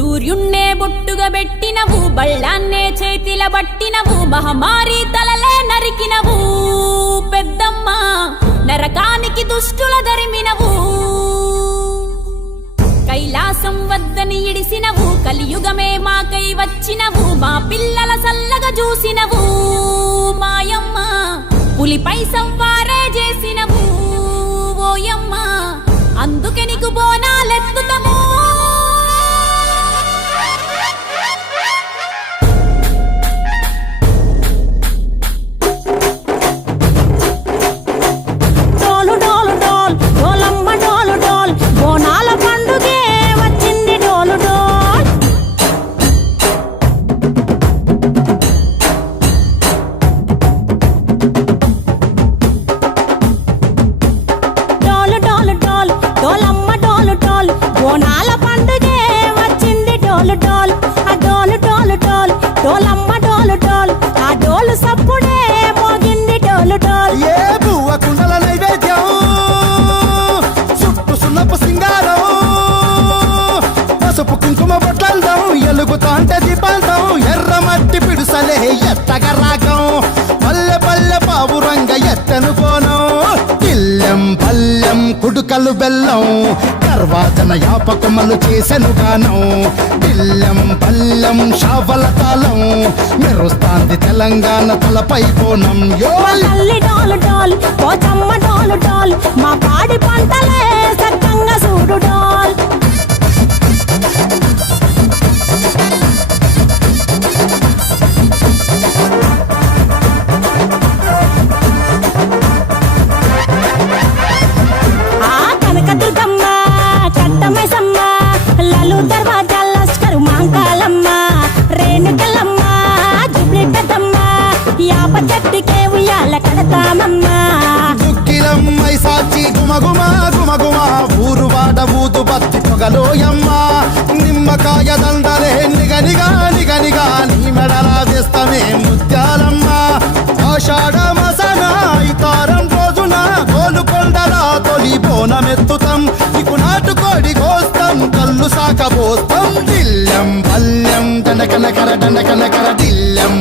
సూర్యున్నే బొట్టుగా పెట్టినవు, బళ్ళాన్నే చేతిల బట్టినవు, మహమారి తలలే నరికినవు పెద్దమ్మ, నరకానికి దుష్టుల దరిమినవు. కైలాసం వద్దని ఇడిసినవు, కలియుగమే మాకై వచ్చినవు, మా పిల్లల సల్లగా చూసినవు మాయమ్మ, పులిపై సవ్వారే చేసినవు ఓయమ్మ, అందుకే నీకు బోనాలెత్తుతము. బోనాల పండుగే వచ్చింది డోలు డోల్, ఆ డోలు డోలు డోల్, డోలమ్మ డోలు డోల్, ఆ డోలు సప్పుడే మోగింది డోలు డోల్. ఏ బువ్వ కుండల నైవేద్యం, చుట్టు సున్నపు సింగారం, పసుపు కుంకుమ బొట్లందం, ఎలుగుతాంటే దీపాంతం, ఎర్ర మట్టి పిడుసలే ఎత్తగ రాగం, పల్లె పల్లె పావురంగ ఎత్తను కోనం, ఇల్లెం పల్లెం కుడుకలు బెల్లం, దర్వాజన యాపకమలు చేసెను గానం, ఇల్లెం పల్లెం షావల తాళం, మెరుస్తాంది తెలంగాణ తలపై కోణం. తల్లి డోలు డోల్, పోచమ్మ డోలు డోల్, మా పాడి పంటలే సక్కంగా చూడు డోల్. దర్వాజా లస్కరు మాంకాలమ్మ, రేణుకలమ్మ, జుబ్లి పెద్దమ్మ, యాప చెట్టుకే ఉయ్యాల కడతామమ్మ. దుక్కిలమ్మై సాచి గుమగుమ గుమగుమ, ఊరు వాడ ఊదు బత్తి పొగలోయమ్మ, నిమ్మకాయ దండలే నిగనిగా నిగనిగా, నీ మెడలా వేస్తమే ముత్యాలమ్మ, ఆషాఢ మసన ఇతారం రోజున గోలుకొండల తొలి బోనమెత్తుతాం, నీకు నాటుకోడి కోస్తాం, కళ్ళు సాకబోస్తాం, దిల్లెం పల్లెం దండకనకర దండకనకర దిల్లెం